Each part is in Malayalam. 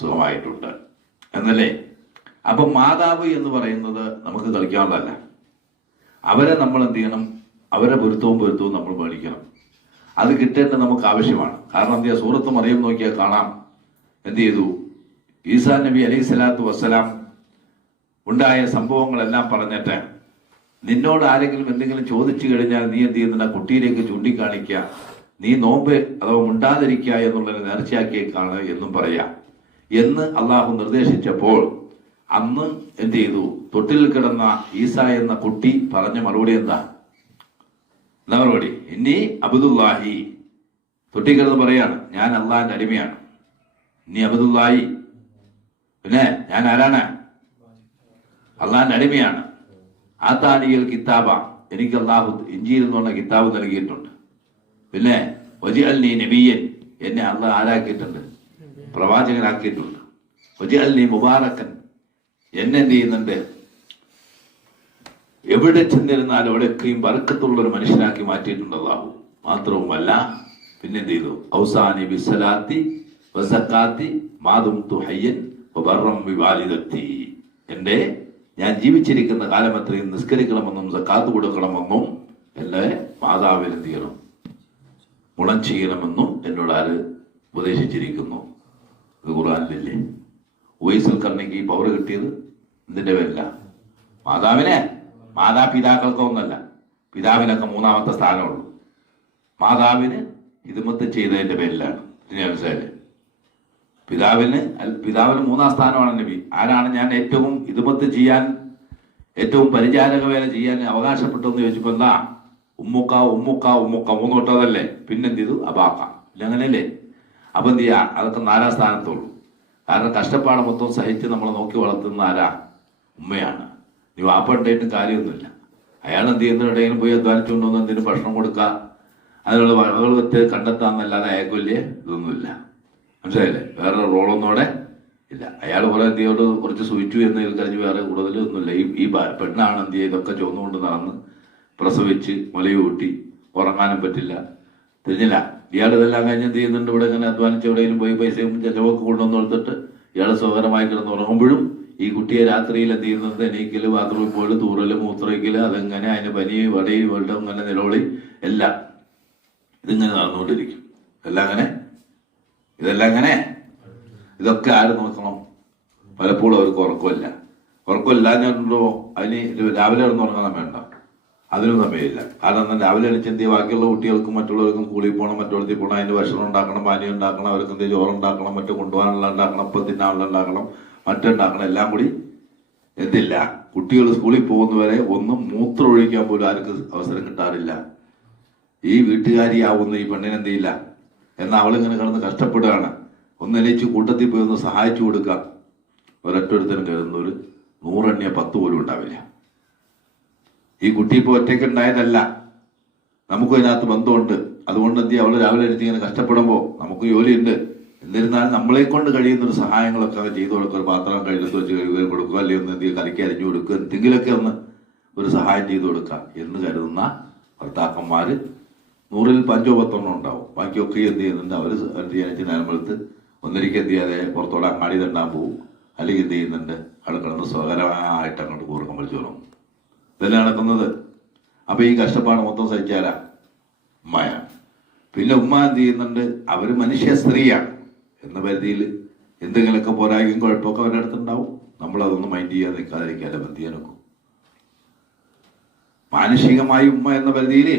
സുഖമായിട്ടുണ്ട് എന്നല്ലേ. അപ്പം മാതാവ് എന്ന് പറയുന്നത് നമുക്ക് കളിക്കാനുള്ളതല്ല. അവരെ നമ്മൾ എന്ത് ചെയ്യണം? അവരെ പൊരുത്തവും നമ്മൾ മേടിക്കണം. അത് കിട്ടേണ്ടത് നമുക്ക് ആവശ്യമാണ്. കാരണം എന്ത് ചെയ്യുക, സൂറത്ത് മറിയം നോക്കിയാൽ കാണാം, എന്ത് ചെയ്തു? ഈസാ നബി അലൈഹി സ്വലാത്തു വസ്സലാം ഉണ്ടായ സംഭവങ്ങളെല്ലാം പറഞ്ഞിട്ട് നിന്നോട് ആരെങ്കിലും എന്തെങ്കിലും ചോദിച്ചു കഴിഞ്ഞാൽ നീ എന്ത് ചെയ്യുന്നുണ്ട്? ആ കുട്ടിയിലേക്ക് ചൂണ്ടിക്കാണിക്കുക, നീ നോമ്പ് അഥവാ മുണ്ടാതിരിക്കുക എന്നുള്ളതിനെ നേർച്ചയാക്കിയേക്കാണ് എന്നും പറയാം എന്ന് അള്ളാഹു നിർദ്ദേശിച്ചപ്പോൾ അന്ന് എന്ത് ചെയ്തു? തൊട്ടിൽ കിടന്ന ഈസ എന്ന കുട്ടി പറഞ്ഞ മറുപടി എന്താ മറുപടി? ഇനി അബ്ദുല്ലാഹി. തൊട്ടി കിടന്ന് പറയാണ്, ഞാൻ അള്ളാഹിന്റെ അടിമയാണ്. ഇനി അബ്ദുല്ലാഹി, പിന്നെ ഞാൻ ആരാണ്? അള്ളാഹിന്റെ അടിമയാണ്. ആതാനിയൽ കിതാബ, എനിക്ക് അള്ളാഹു ഇഞ്ചീൽ എന്ന് പറഞ്ഞ കിതാബ് നൽകിയിട്ടുണ്ട്. പിന്നെ വജിഅൽനി നബിയൻ, എന്നെ അള്ളാഹ് ആരാക്കിയിട്ടുണ്ട്? പ്രവാചകനാക്കിയിട്ടുണ്ട്. വജിഅൽനി മുബാറക്കൻ, എന്നെ എന്ത് ചെയ്യുന്നുണ്ട്? എവിടെ ചെന്നിരുന്നാലും അവിടെയൊക്കെയും ബർക്കത്തുള്ള ഒരു മനുഷ്യനാക്കി മാറ്റിയിട്ടുണ്ട് അള്ളാഹു. മാത്രവുമല്ല പിന്നെന്ത് ചെയ്തു? ഔസാനി ബിസ്സലാത്തി വസക്കാത്തി മാദുംതു ഹയ്യൻ വബർറം ബിവാലിദത്തി, എൻ്റെ ഞാൻ ജീവിച്ചിരിക്കുന്ന കാലം അത്രയും നിസ്കരിക്കണമെന്നും സക്കാത്ത് കൊടുക്കണമെന്നും എൻ്റെ മാതാവിന് എന്ത് ചെയ്യണം? മുളം ചെയ്യണമെന്നും എന്നോട് ആര് ഉപദേശിച്ചിരിക്കുന്നു? ഇത് ഖുർആനിലില്ലേ? ഉവൈസുൽ ഖർണിക്ക് ഈ പവർ കിട്ടിയത് എന്തിന്റെ പേരില്ല? മാതാവിനെ, മാതാപിതാക്കൾക്കൊന്നല്ല, പിതാവിനൊക്കെ മൂന്നാമത്തെ സ്ഥാനമുള്ളൂ. മാതാവിന് ഹിദ്മത്ത് ചെയ്തതിന്റെ പേരിലാണ്. മനസ്സിലായില്ലേ? പിതാവിന് മൂന്നാം സ്ഥാനമാണ് നബി. ആരാണ് ഞാൻ ഏറ്റവും ഹിദ്മത്ത് ചെയ്യാൻ, ഏറ്റവും പരിചാരക വേല ചെയ്യാൻ അവകാശപ്പെട്ടെന്ന് ചോദിച്ചപ്പോ എന്താ? ഉമ്മുക്ക ഉമ്മുക്ക ഉമ്മുക്ക, മൂന്ന് തൊട്ടതല്ലേ. പിന്നെന്ത് ചെയ്തു? അബാക്ക. ഇല്ല, അങ്ങനെയല്ലേ? അപ്പൊ എന്ത് ചെയ്യാ? അതൊക്കെ 4ാം സ്ഥാനത്തുള്ളൂ. കാരണം കഷ്ടപ്പാട് മൊത്തം സഹിച്ച് നമ്മളെ നോക്കി വളർത്തുന്ന ആരാ? ഉമ്മയാണ്. നീ വാപ്പ ഉണ്ടായിട്ടും കാര്യമൊന്നുമില്ല. അയാൾ എന്ത് ചെയ്യുന്നതിനിടയിലും പോയി അധ്വാനിച്ചുകൊണ്ടുവന്ന് എന്തിനും ഭക്ഷണം കൊടുക്കുക, അതിനുള്ള വകകൾ വെച്ച് കണ്ടെത്താന്നല്ലാതെ അയാൾക്ക് വലിയ ഇതൊന്നുമില്ല. മനസ്സിലായില്ലേ? വേറെ റോളൊന്നോടെ ഇല്ല. അയാൾ പോലെ എന്ത് ചെയ്യോട് കുറച്ച് സൂചിച്ചു എന്ന് കഴിഞ്ഞ് വേറെ കൂടുതലൊന്നുമില്ല. ഈ പെണ്ണാണ് എന്ത് ചെയ്യുക? ഇതൊക്കെ ചുവന്നുകൊണ്ട് നടന്ന് പ്രസവിച്ച് മുലയൂട്ടി ഉറങ്ങാനും പറ്റില്ല. തിരിഞ്ഞില്ല. ഇയാൾ ഇതെല്ലാം കഴിഞ്ഞ് എന്ത് ചെയ്യുന്നുണ്ട്? ഇവിടെ ഇങ്ങനെ അധ്വാനിച്ച് എവിടെയും പോയി പൈസയും ചെലവൊക്കെ കൊണ്ടുവന്ന് കൊടുത്തിട്ട് ഇയാൾ സുഖകരമായി കിടന്ന് ഉറങ്ങുമ്പോഴും ഈ കുട്ടിയെ രാത്രിയിൽ എന്ത് ചെയ്യുന്നത്? എണീക്കല്, ബാത്റൂമിൽ പോയി തൂറല്, മൂത്രയിക്കല്, അതെങ്ങനെ അതിന് പനി വടി വെള്ളം ഇങ്ങനെ നിലവിളി എല്ലാം ഇതിങ്ങനെ നടന്നുകൊണ്ടിരിക്കും. ഇതെല്ലാം അങ്ങനെ ഇതൊക്കെ ആര് നോക്കണം? പലപ്പോഴും അവർക്ക് ഉറക്കമില്ലാഞ്ഞോ അതിന് രാവിലെ കിടന്ന് ഉറങ്ങാൻ വേണ്ട, അതിനും സമയമില്ല. കാരണം രാവിലെ എണിച്ചെന്തി ബാക്കിയുള്ള കുട്ടികൾക്കും മറ്റുള്ളവർക്കും സ്കൂളിൽ പോകണം, മറ്റുള്ളവർക്ക് പോകണം, അതിന് ഭക്ഷണം ഉണ്ടാക്കണം, പാനീയം ഉണ്ടാക്കണം, അവർക്ക് എന്തെങ്കിലും ചോറുണ്ടാക്കണം, മറ്റു കൊണ്ടുപോകാനുള്ള ഉണ്ടാക്കണം, ഇപ്പം തിന്നാനുള്ള ഉണ്ടാക്കണം, മറ്റുണ്ടാക്കണം. എല്ലാം കൂടി എന്തില്ല? കുട്ടികൾ സ്കൂളിൽ പോകുന്നവരെ ഒന്നും മൂത്രം ഒഴിക്കാൻ പോലും ആർക്ക് അവസരം കിട്ടാറില്ല. ഈ വീട്ടുകാരിയാവുന്ന ഈ പെണ്ണിനെന്തില്ല എന്നാൽ അവളിങ്ങനെ കിടന്ന് കഷ്ടപ്പെടുകയാണ്. ഒന്നെലിച്ച് കൂട്ടത്തിൽ പോയി ഒന്ന് സഹായിച്ചു കൊടുക്കാം. ഒരൊറ്റൊരുത്തരും കരുതുന്ന ഒരു 100 എണ്ണിയ 10 പോലും ഉണ്ടാവില്ല. ഈ കുട്ടി ഇപ്പോൾ ഒറ്റയ്ക്ക് ഉണ്ടായതല്ല, നമുക്കും അതിനകത്ത് ബന്ധമുണ്ട്. അതുകൊണ്ട് എന്ത് ചെയ്യും? അവൾ രാവിലെ എടുത്ത് ഇങ്ങനെ കഷ്ടപ്പെടുമ്പോൾ നമുക്ക് ജോലിയുണ്ട്. എന്നിരുന്നാലും നമ്മളെ കൊണ്ട് കഴിയുന്നൊരു സഹായങ്ങളൊക്കെ ചെയ്തു കൊടുക്കുക. ഒരു പാത്രം കഴുകത്ത് വെച്ച് കഴുകി കൊടുക്കുക, അല്ലെങ്കിൽ ഒന്ന് എന്തെങ്കിലും കറിക്ക് അരിഞ്ഞു കൊടുക്കുക, എന്തെങ്കിലുമൊക്കെ ഒന്ന് ഒരു സഹായം ചെയ്തു കൊടുക്കുക എന്ന് കരുതുന്ന ഭർത്താക്കന്മാർ 100ൽ 5 10 ഉണ്ടാവും. ബാക്കിയൊക്കെ എന്ത് ചെയ്യുന്നുണ്ട്? അവർ ജനിച്ച് നേരമ്പെടുത്ത് ഒന്നിരിക്കും എന്ത് ചെയ്യാതെ പുറത്തോടെ അങ്ങാടി തണ്ടാൻ പോവും, അല്ലെങ്കിൽ എന്ത് ചെയ്യുന്നുണ്ട്? അവിടെ കിടന്ന് സ്വകരമായിട്ട് അങ്ങോട്ട് കൂർക്കം വലിച്ചു തുടങ്ങും. ഇതെല്ലാം നടക്കുന്നത്. അപ്പൊ ഈ കഷ്ടപ്പാട് മൊത്തം സഹിച്ചാലാ? ഉമ്മയാണ്. പിന്നെ ഉമ്മ എന്ത് ചെയ്യുന്നുണ്ട്? അവര് മനുഷ്യ സ്ത്രീയാണ് എന്ന പരിധിയിൽ എന്തെങ്കിലുമൊക്കെ പോരായും കുഴപ്പമൊക്കെ അവരുടെ അടുത്തുണ്ടാവും. നമ്മളതൊന്നും മൈൻഡ് ചെയ്യാതെ നിൽക്കാതിരിക്കാതെ എന്ത് ചെയ്യാനൊക്കും? മാനുഷികമായി ഉമ്മ എന്ന പരിധിയിൽ,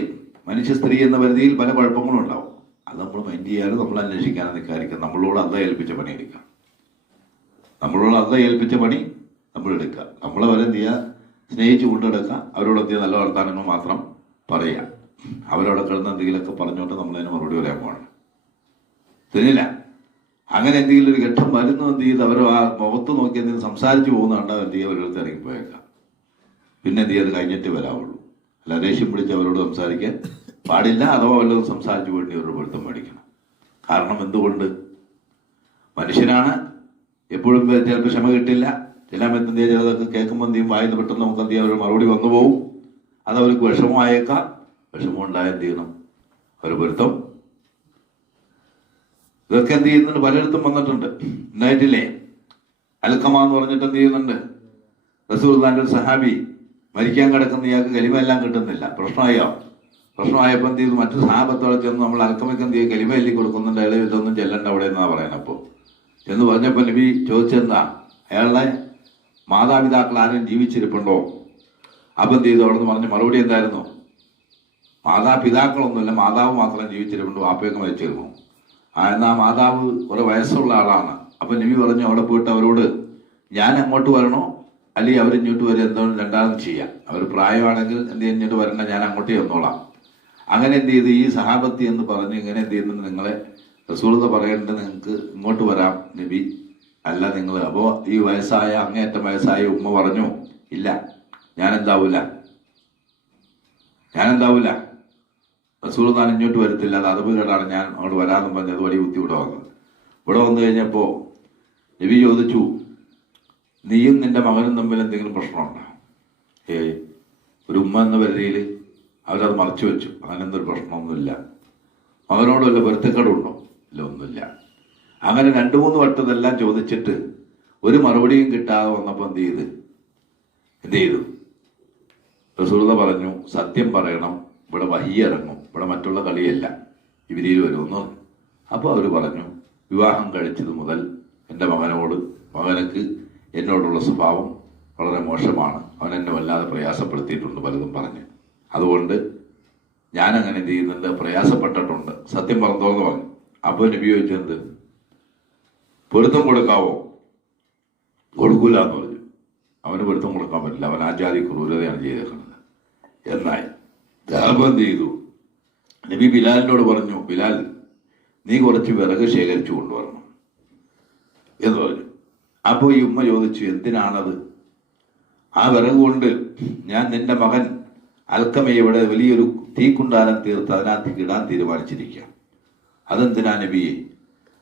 മനുഷ്യ സ്ത്രീ എന്ന പരിധിയിൽ പല കുഴപ്പങ്ങളും ഉണ്ടാവും. അത് നമ്മൾ മൈൻഡ് ചെയ്യാതെ നമ്മൾ അന്വേഷിക്കാനും നിൽക്കാതിരിക്കാം. നമ്മളോട് അല്ല ഏൽപ്പിച്ച പണി എടുക്കാം. നമ്മളോട് അല്ല ഏൽപ്പിച്ച പണി നമ്മൾ എടുക്കുക. നമ്മളവരെന്ത് ചെയ്യുക? സ്നേഹിച്ച് കൊണ്ടെടുക്കുക. അവരോട് എന്ത് ചെയ്യുക? നല്ല വർത്താനങ്ങൾ മാത്രം പറയുക. അവരവിടെ കിടന്ന് എന്തെങ്കിലുമൊക്കെ പറഞ്ഞുകൊണ്ട് നമ്മളതിന് മറുപടി പറയാൻ പോകണം. തരില്ല. അങ്ങനെ എന്തെങ്കിലും ഒരു ഘട്ടം വരുന്നു, എന്ത് ചെയ്ത് അവർ ആ മുഖത്ത് നോക്കി എന്തെങ്കിലും സംസാരിച്ച് പോകുന്നുണ്ട്, എന്ത് ചെയ്യുക? അവരോട് ഇറങ്ങിപ്പോയേക്കാം. പിന്നെ എന്ത് ചെയ്ത് കഴിഞ്ഞിട്ട് വരാവുള്ളൂ. അല്ല ദേഷ്യം പിടിച്ച് അവരോട് സംസാരിക്കാൻ പാടില്ല. അഥവാ വല്ലതും സംസാരിച്ചു വേണ്ടി അവരോട് പൊരുത്തം മേടിക്കണം. കാരണം എന്തുകൊണ്ട്? മനുഷ്യനാണ്. എപ്പോഴും ചിലപ്പോൾ ക്ഷമ കിട്ടില്ല. ചില സമയത്ത് ചിലതൊക്കെ കേൾക്കുമ്പോൾ എന്ത് ചെയ്യും? വായിന്ന് പെട്ടെന്ന് നമുക്ക് എന്ത് ചെയ്യാം? അവർ മറുപടി വന്നു പോകും. അത് അവർക്ക് വിഷമമായേക്കാം. വിഷമം ഉണ്ടായാൽ എന്ത് ചെയ്യണം? അവർ പൊരുത്തം ഇതൊക്കെ എന്ത് ചെയ്യുന്നുണ്ട്, പലയിടത്തും വന്നിട്ടുണ്ട്. ഉണ്ടായിട്ടില്ലേ? അൽക്കമ എന്ന് പറഞ്ഞിട്ട് എന്ത് ചെയ്യുന്നുണ്ട്, റസൂലുള്ളാഹിന്റെ ഒരു സഹാബി മരിക്കാൻ കിടക്കുന്ന ഇയാൾക്ക് കലിമ എല്ലാം കിട്ടുന്നില്ല. പ്രശ്നമായപ്പോൾ എന്ത് ചെയ്തു, മറ്റു സഹാബത്തോടെ ചെന്ന് നമ്മൾ അൽക്കമയ്ക്ക് എന്ത് ചെയ്യും, കലിമ എല്ലി കൊടുക്കുന്നുണ്ട്, അയാൾ ഇതൊന്നും ചെല്ലണ്ട അവിടെ എന്നാ പറയുന്നത്. അപ്പോൾ എന്ന് പറഞ്ഞപ്പോൾ നബി ചോദിച്ചെന്താ, അയാളുടെ മാതാപിതാക്കൾ ആരും ജീവിച്ചിരിപ്പുണ്ടോ? അപ്പം എന്ത് ചെയ്തു, അവിടെ നിന്ന് പറഞ്ഞ മറുപടി എന്തായിരുന്നു, മാതാപിതാക്കളൊന്നുമില്ല, മാതാവ് മാത്രം ജീവിച്ചിരിപ്പുണ്ട്, വാപ്പയൊക്കെ മരിച്ചിരുന്നു. എന്നാൽ മാതാവ് കുറെ വയസ്സുള്ള ആളാണ്. അപ്പം നബി പറഞ്ഞു, അവിടെ പോയിട്ട് അവരോട് ഞാൻ അങ്ങോട്ട് വരണോ അല്ലെങ്കിൽ അവരിങ്ങോട്ട് വരെ എന്തോ രണ്ടാമതും ചെയ്യാം, അവർ പ്രായമാണെങ്കിൽ എന്ത് ഇങ്ങോട്ട് വരണ്ട, ഞാൻ അങ്ങോട്ടേ വന്നോളാം. അങ്ങനെ എന്ത് ചെയ്ത് ഈ സഹാബത്തി എന്ന് പറഞ്ഞ് ഇങ്ങനെ എന്ത് ചെയ്യുന്നത്, നിങ്ങളെ റസൂലുള്ളാഹി പറയേണ്ടത് നിങ്ങൾക്ക് ഇങ്ങോട്ട് വരാം നബി, അല്ല നിങ്ങൾ. അപ്പോൾ ഈ വയസ്സായ അങ്ങേയറ്റം വയസ്സായ ഉമ്മ പറഞ്ഞു, ഇല്ല ഞാനെന്താവൂല റസൂലുള്ളാഹി ഇങ്ങോട്ട് വരത്തില്ല, അത് അതുപകേടാണ്, ഞാൻ അങ്ങോട്ട് വരാമെന്ന് പറഞ്ഞ് അത് വഴി കുത്തി ഇവിടെ വന്നത്. ഇവിടെ വന്നു കഴിഞ്ഞപ്പോൾ നബി ചോദിച്ചു, നീയും നിന്റെ മകനും തമ്മിൽ എന്തെങ്കിലും പ്രശ്നമുണ്ടോ? ഒരു ഉമ്മ എന്ന പരിധിയിൽ അവരത് മറച്ചു വെച്ചു, അങ്ങനെന്തൊരു പ്രശ്നമൊന്നുമില്ല. മകനോട് വല്ല പൊരുത്തക്കേടുണ്ടോ? ഇല്ല, ഒന്നുമില്ല. അങ്ങനെ 2-3 വട്ടതെല്ലാം ചോദിച്ചിട്ട് ഒരു മറുപടിയും കിട്ടാതെ വന്നപ്പോൾ എന്ത് ചെയ്തു റസൂലുള്ളാഹി പറഞ്ഞു, സത്യം പറയണം, ഇവിടെ വഹി ഇറങ്ങും, ഇവിടെ മറ്റുള്ള കളിയല്ല, ഇവരിൽ വരുമെന്ന് പറഞ്ഞു. അപ്പോൾ അവർ പറഞ്ഞു, വിവാഹം കഴിച്ചത് മുതൽ എൻ്റെ മകനക്ക് എന്നോടുള്ള സ്വഭാവം വളരെ മോശമാണ്, അവൻ എന്നെ വല്ലാതെ പ്രയാസപ്പെടുത്തിയിട്ടുണ്ട് പലതും പറഞ്ഞ്, അതുകൊണ്ട് ഞാനങ്ങനെ എന്ത് ചെയ്യുന്നുണ്ട്, പ്രയാസപ്പെട്ടിട്ടുണ്ട്, സത്യം പറഞ്ഞോന്ന് പറഞ്ഞു. അപ്പോൾ നബി ചോദിച്ചത്, പൊരുത്തം കൊടുക്കാവോ? കൊടുക്കൂല എന്ന് പറഞ്ഞു. അവന് പൊരുത്തം കൊടുക്കാൻ പറ്റില്ല, അവൻ ആ ജാതി ക്രൂരതയാണ് ചെയ്തേക്കുന്നത് എന്നായി. ദാബ് എന്ത് ചെയ്തു, നബി ബിലാലിനോട് പറഞ്ഞു, ബിലാൽ നീ കുറച്ച് വിറക് ശേഖരിച്ചു കൊണ്ടുവരണം എന്ന് പറഞ്ഞു. അപ്പോൾ ഈ ഉമ്മ ചോദിച്ചു, എന്തിനാണത്? ആ വിറക് കൊണ്ട് ഞാൻ നിന്റെ മകൻ അൽക്കമയുടെ വലിയൊരു തീക്കുണ്ടാരം തീർത്ത് അതിനകത്തേക്ക് ഇടാൻ തീരുമാനിച്ചിരിക്കുക. അതെന്തിനാ നബിയെ?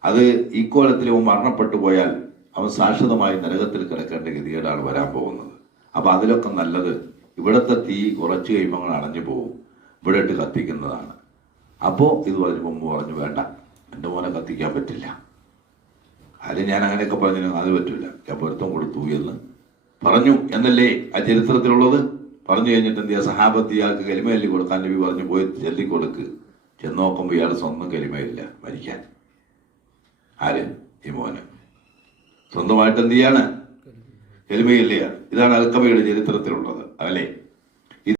അത് ഈ കോലത്തിൽ അവൻ മരണപ്പെട്ടു പോയാൽ അവൻ ശാശ്വതമായി നരകത്തിൽ കിടക്കേണ്ട ഗതികേടാണ് വരാൻ പോകുന്നത്. അപ്പം അതിലൊക്കെ നല്ലത് ഇവിടുത്തെ തീ കുറച്ച് കഴിയുമ്പോൾ അണഞ്ഞു പോകും, ഇവിടെ ഇട്ട് കത്തിക്കുന്നതാണ്. അപ്പോൾ ഇത് പറഞ്ഞപ്പോൾ ഉമ്മ പറഞ്ഞു, വേണ്ട, എൻ്റെ മോനെ കത്തിക്കാൻ പറ്റില്ല. അതിൽ ഞാൻ അങ്ങനെയൊക്കെ പറഞ്ഞു, അത് പറ്റില്ല, ഞാൻ പൊരുത്തം കൊടുത്തു എന്ന് പറഞ്ഞു എന്നല്ലേ ആ ചരിത്രത്തിലുള്ളത്. പറഞ്ഞു കഴിഞ്ഞിട്ട് എന്ത് ചെയ്യാ, സഹാബത്ത് ഇയാൾക്ക് കലിമ ചൊല്ലി കൊടുക്കാൻ നബി പറഞ്ഞു, പോയി ചൊല്ലിക്കൊടുക്ക്. ചെന്ന് നോക്കുമ്പോൾ ഇയാൾ സ്വന്തം കലിമയില്ല മരിക്കാൻ. ആര്? ഈ മോന് സ്വന്തമായിട്ട് എന്ത് ചെയ്യാണ്, കലിമയില്ല. ഇതാണ് അൽക്കമയുടെ ചരിത്രത്തിലുള്ളത്, അല്ലേ?